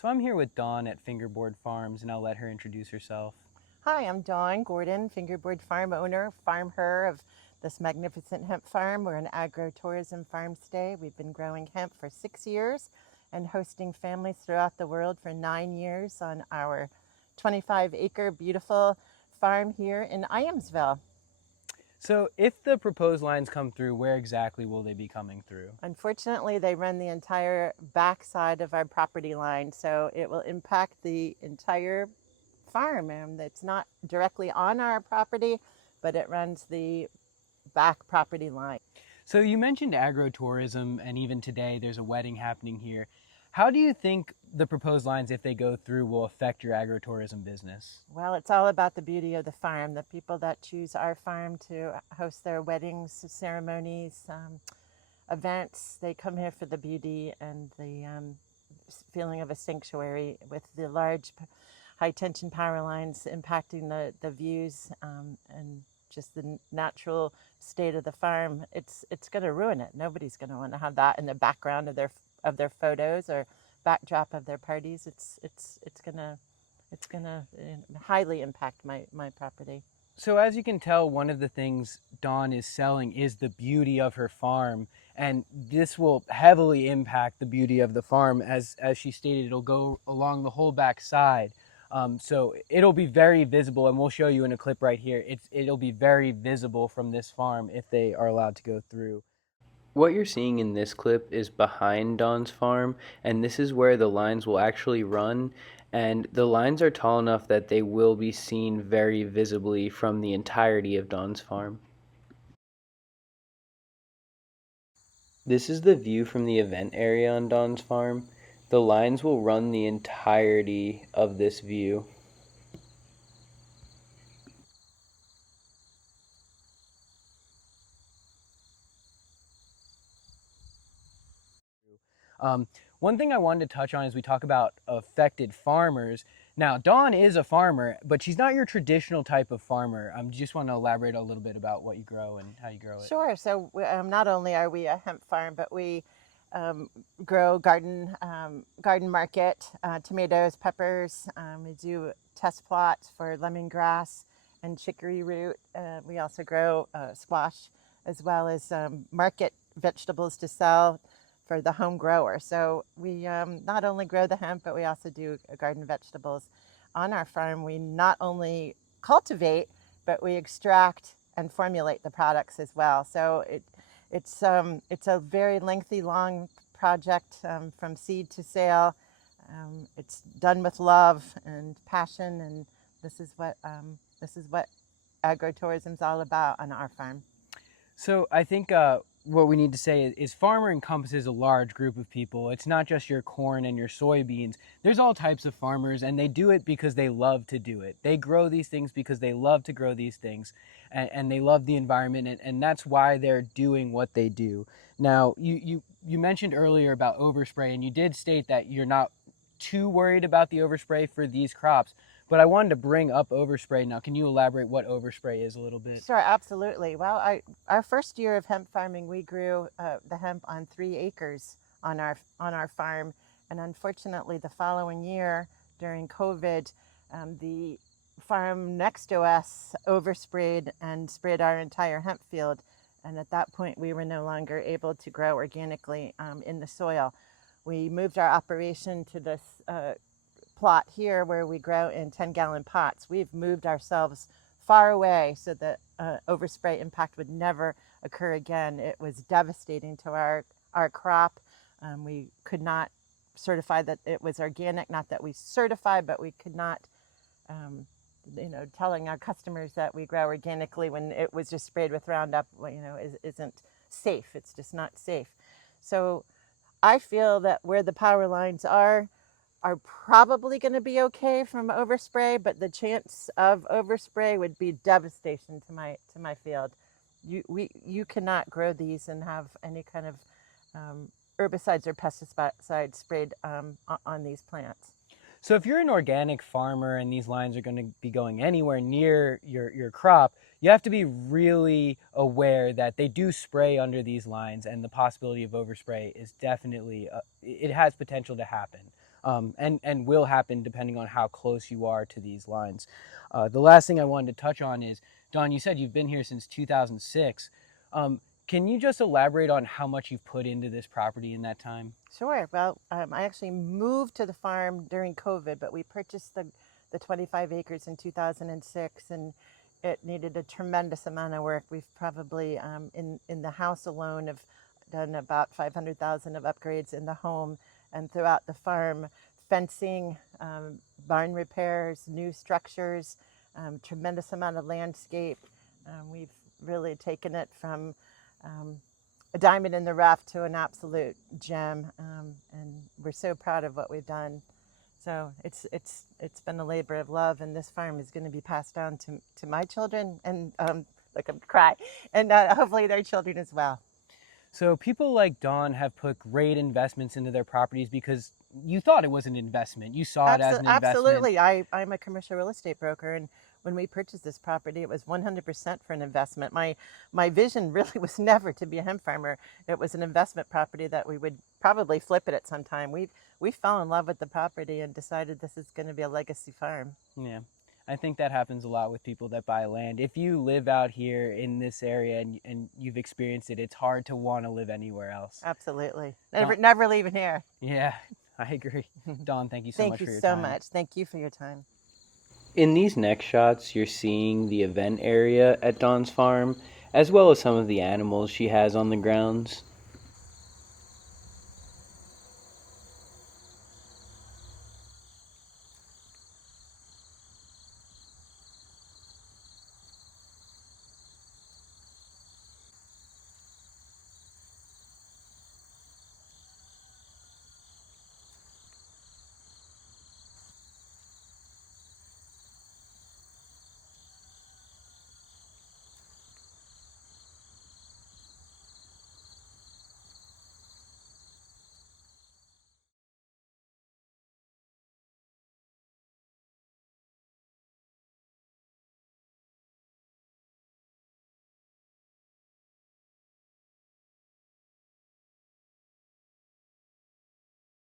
So I'm here with Dawn at Fingerboard Farms, and I'll let her introduce herself. Hi, I'm Dawn Gordon, Fingerboard farm owner, farm her of this magnificent hemp farm. We're an agritourism farm stay. We've been growing hemp for 6 years and hosting families throughout the world for 9 years on our 25-acre beautiful farm here in Iamsville. So if the proposed lines come through, where exactly will they be coming through? Unfortunately, they run the entire backside of our property line, so it will impact the entire farm. And it's not directly on our property, but it runs the back property line. So you mentioned agritourism, and even today there's a wedding happening here. How do you think the proposed lines, if they go through, will affect your agritourism business? Well, it's all about the beauty of the farm. The people that choose our farm to host their weddings, ceremonies, events, they come here for the beauty and the feeling of a sanctuary with the large high tension power lines impacting the views and just the natural state of the farm. It's going to ruin it. Nobody's going to want to have that in the background of their photos or backdrop of their parties. It's gonna highly impact my property. So as you can tell, one of the things Dawn is selling is the beauty of her farm, and this will heavily impact the beauty of the farm. As she stated, it'll go along the whole back side. So it'll be very visible, and we'll show you in a clip right here. It'll be very visible from this farm if they are allowed to go through. What you're seeing in this clip is behind Dawn's farm, and this is where the lines will actually run, and the lines are tall enough that they will be seen very visibly from the entirety of Dawn's farm. This is the view from the event area on Dawn's farm. The lines will run the entirety of this view. One thing I wanted to touch on is we talk about affected farmers. Now, Dawn is a farmer, but she's not your traditional type of farmer. I just want to elaborate a little bit about what you grow and how you grow it. Sure. So not only are we a hemp farm, but we grow garden market, tomatoes, peppers. We do test plots for lemongrass and chicory root. We also grow squash, as well as market vegetables to sell for the home grower. So we not only grow the hemp, but we also do garden vegetables. On our farm, we not only cultivate, but we extract and formulate the products as well. So it's a very lengthy, long project from seed to sale. It's done with love and passion, and this is what agritourism is all about on our farm. So I think what we need to say is farmer encompasses a large group of people. It's not just your corn and your soybeans. There's all types of farmers, and they do it because they love to do it. They grow these things because they love to grow these things, and they love the environment, and that's why they're doing what they do. Now, you mentioned earlier about overspray, and you did state that you're not too worried about the overspray for these crops, but I wanted to bring up overspray. Now, can you elaborate what overspray is a little bit? Sure, absolutely. Well, our first year of hemp farming, we grew the hemp on 3 acres on our farm, and unfortunately, the following year during COVID, the farm next to us oversprayed and sprayed our entire hemp field, and at that point, we were no longer able to grow organically in the soil. We moved our operation to this plot here where we grow in 10-gallon pots. We've moved ourselves far away so that overspray impact would never occur again. It was devastating to our crop. We could not certify that it was organic, not that we certified, but we could not, telling our customers that we grow organically when it was just sprayed with Roundup, isn't safe. It's just not safe. So I feel that where the power lines are probably going to be okay from overspray, but the chance of overspray would be devastation to my field. You cannot grow these and have any kind of herbicides or pesticides sprayed on these plants. So if you're an organic farmer and these lines are going to be going anywhere near your crop, you have to be really aware that they do spray under these lines, and the possibility of overspray is definitely, it has potential to happen. and will happen depending on how close you are to these lines. The last thing I wanted to touch on is, Don, you said you've been here since 2006. Can you just elaborate on how much you've put into this property in that time? Sure. Well, I actually moved to the farm during COVID, but we purchased the 25 acres in 2006, and it needed a tremendous amount of work. We've probably, in the house alone, have done about 500,000 of upgrades in the home and throughout the farm, fencing, barn repairs, new structures, tremendous amount of landscape. We've really taken it from a diamond in the rough to an absolute gem, and we're so proud of what we've done. So it's been a labor of love, and this farm is going to be passed down to my children, and look, I'm cry, and hopefully their children as well. So people like Dawn have put great investments into their properties because you thought it was an investment. You saw it as an investment. Absolutely. I'm a commercial real estate broker, and when we purchased this property, it was 100% for an investment. My vision really was never to be a hemp farmer. It was an investment property that we would probably flip it at some time. We fell in love with the property and decided this is going to be a legacy farm. Yeah. I think that happens a lot with people that buy land. If you live out here in this area and you've experienced it, it's hard to want to live anywhere else. Absolutely. Never leaving here. Yeah, I agree. Dawn, thank you so much for your time. Thank you so much. Thank you for your time. In these next shots, you're seeing the event area at Dawn's farm, as well as some of the animals she has on the grounds.